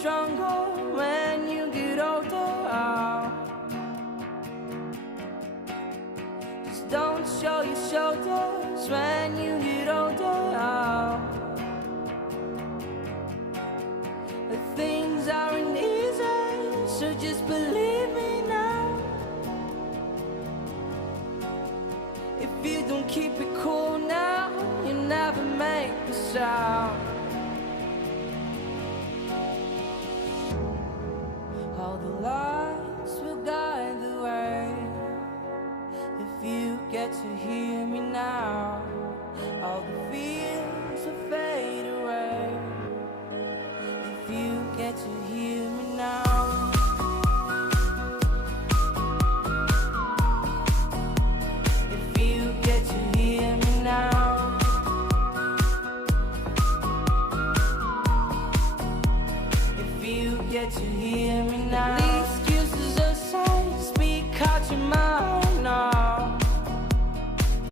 stronger when you get older. Just don't show your shoulders when you get older. Things aren't easy, so just believe me now. If you don't keep it cool now, you never make a sound. All the lights will guide the way. If you get to hear me now, all the fears will fade away. If you get to hear me now. If you get to hear me now. If you get to hear me now. The excuses aside, speak out your mind.